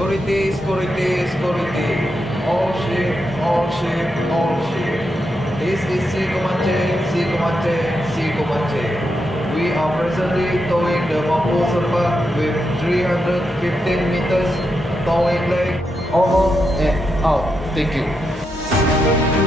Security, security, security. All ship, all ship, all ship. This is C Comanche, C Comanche, C Comanche. We are presently towing the Mampu Serpa with 315 meters towing leg. Over and out. Thank you.